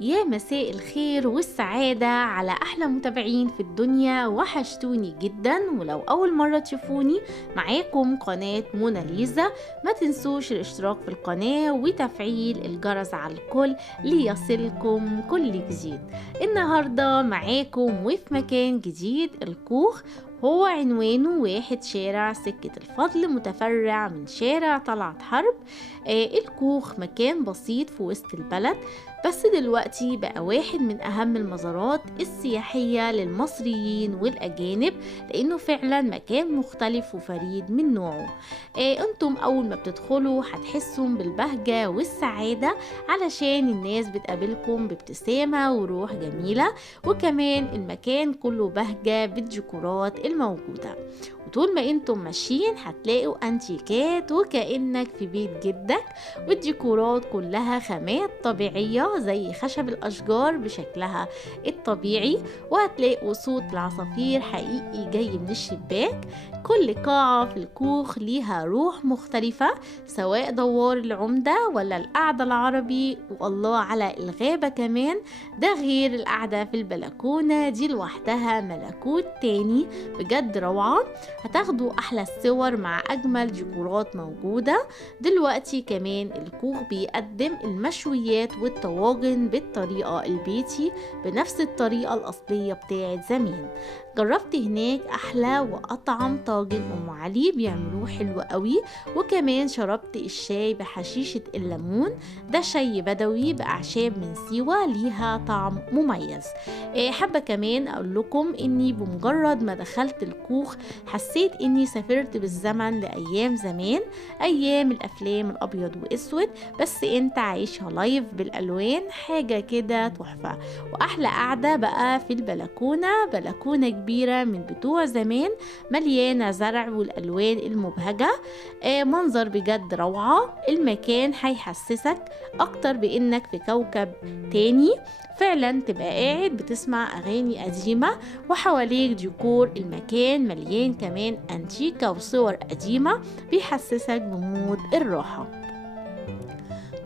يا مساء الخير والسعادة على أحلى متابعين في الدنيا، وحشتوني جدا. ولو أول مرة تشوفوني، معاكم قناة موناليزا. ما تنسوش الاشتراك في القناة وتفعيل الجرس على الكل ليصلكم كل جديد. النهاردة معاكم وفي مكان جديد، الكوخ. هو عنوانه واحد شارع سكة الفضل، متفرع من شارع طلعت حرب. الكوخ مكان بسيط في وسط البلد، بس دلوقتي بقى واحد من أهم المزارات السياحية للمصريين والأجانب، لأنه فعلا مكان مختلف وفريد من نوعه. انتم أول ما بتدخلوا هتحسوا بالبهجة والسعادة، علشان الناس بتقابلكم بابتسامة وروح جميلة، وكمان المكان كله بهجة بالديكورات الموجودة. وطول ما انتم ماشيين هتلاقوا انتيكات وكأنك في بيت جدك، والديكورات كلها خامات طبيعية زي خشب الأشجار بشكلها الطبيعي، وهتلاقوا صوت العصافير حقيقي جاي من الشباك. كل قاعة في الكوخ ليها روح مختلفة، سواء دوار العمدة ولا القعدة العربي، والله على الغابة كمان. ده غير القعدة في البلكونة، دي لوحدها ملكوت تاني، بجد روعة. هتاخدوا أحلى الصور مع أجمل ديكورات موجودة. دلوقتي كمان الكوخ بيقدم المشويات والطواجن بالطريقة البيتي، بنفس الطريقة الأصلية بتاعت زمان. جربت هناك أحلى وأطعم طاجن أم علي، بيعملوه حلو قوي. وكمان شربت الشاي بحشيشة الليمون، ده شاي بدوي بأعشاب من سيوة، ليها طعم مميز. حابة كمان أقول لكم إني بمجرد ما دخلت الكوخ حسيت إني سافرت بالزمن لأيام زمان، أيام الأفلام الأبيض وأسود، بس أنت عايشها لايف بالألوان، حاجة كده تحفة. وأحلى قعدة بقى في البلكونة، بلكونة كبيرة من بتوع زمان، مليانة زرع والألوان المبهجة. منظر بجد روعة. المكان هيحسسك أكتر بإنك في كوكب تاني، فعلا تبقى قاعد بتسمع أغاني قديمة، وحواليك ديكور المكان مليان كمان أنتيكا وصور قديمة، بيحسسك بمود الراحة.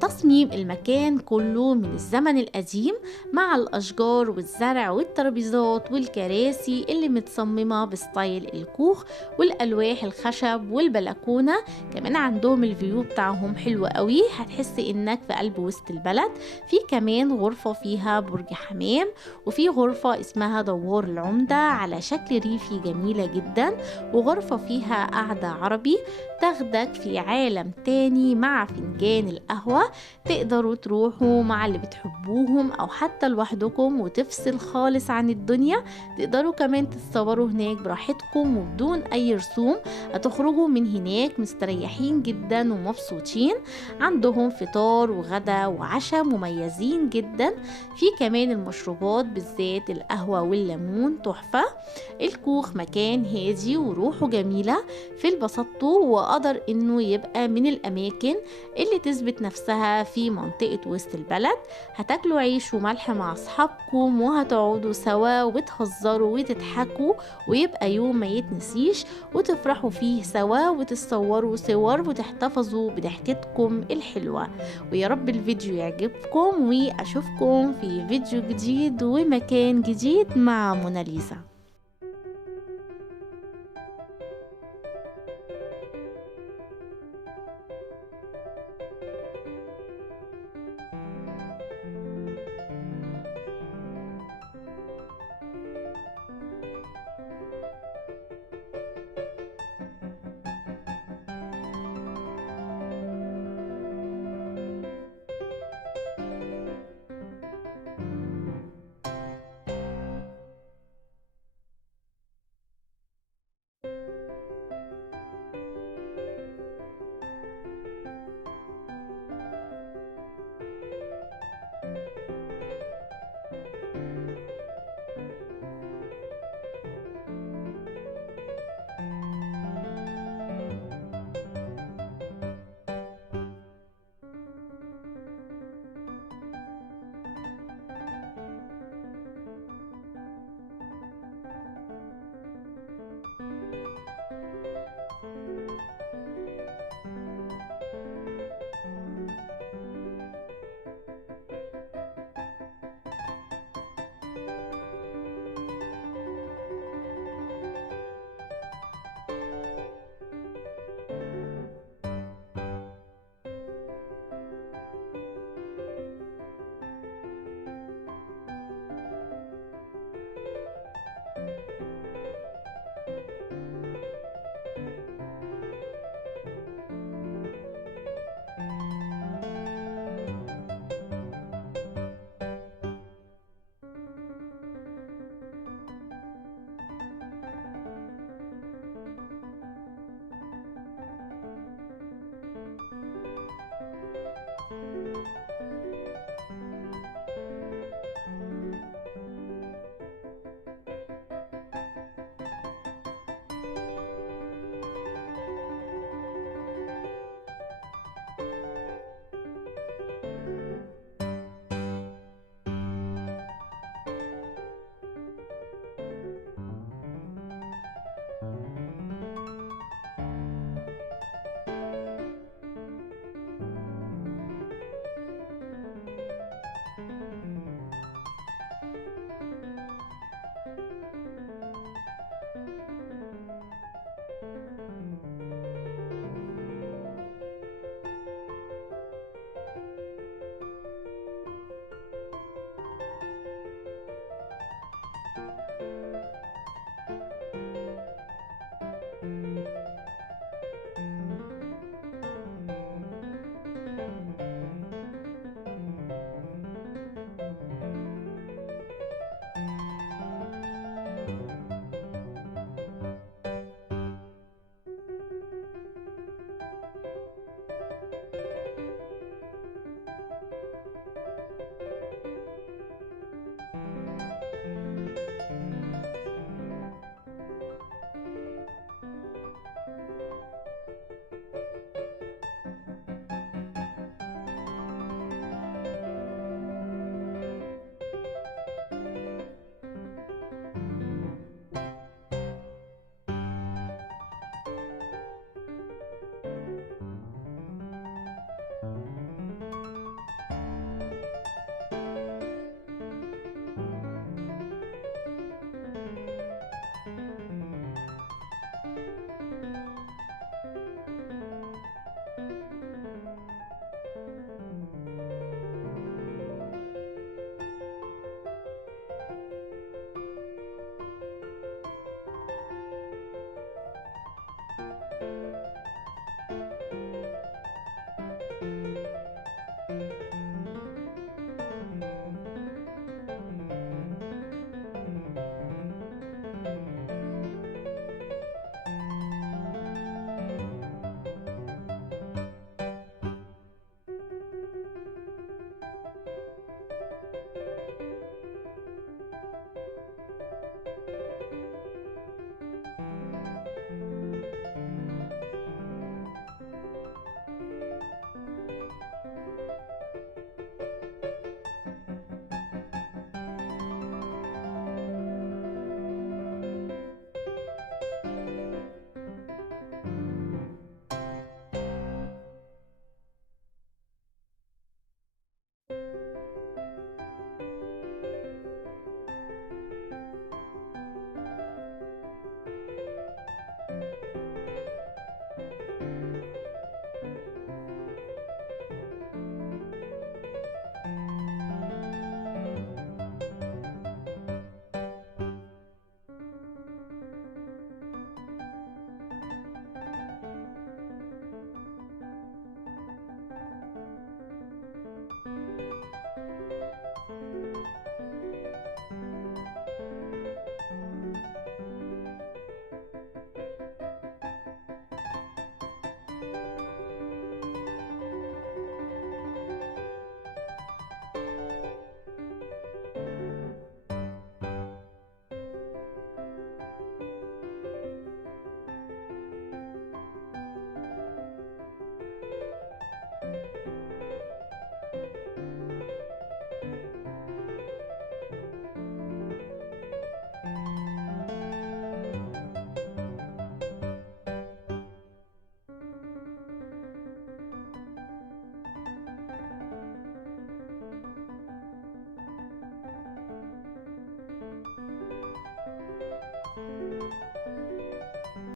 تصميم المكان كله من الزمن القديم، مع الأشجار والزرع والترابيزات والكراسي اللي متصممة بستايل الكوخ، والألواح الخشب والبلكونة. كمان عندهم الفيو بتاعهم حلو قوي، هتحس إنك في قلب وسط البلد. في كمان غرفة فيها برج حمام، وفي غرفة اسمها دوار العمدة على شكل ريفي جميلة جدا، وغرفة فيها قعدة عربي تاخدك في عالم تاني مع فنجان القهوة. تقدروا تروحوا مع اللي بتحبوهم أو حتى لوحدكم وتفصل خالص عن الدنيا. تقدروا كمان تتصوروا هناك براحتكم وبدون أي رسوم. هتخرجوا من هناك مستريحين جدا ومبسوطين. عندهم فطار وغدا وعشاء مميزين جدا. في كمان المشروبات، بالذات القهوة والليمون، تحفة. الكوخ مكان هادي وروحه جميلة في البساطته، وقدر انه يبقى من الاماكن اللي تثبت نفسها في منطقة وسط البلد. هتاكلوا عيش وملح مع اصحابكم، وهتقعدوا سوا وتهزروا وتضحكوا، ويبقى يوم ما يتنسيش، وتفرحوا فيه سوا وتتصوروا صور وتحتفظوا بضحكتكم الحلوة. ويا رب الفيديو يعجبكم، واشوفكم في فيديو جديد ومكان جديد مع موناليزا.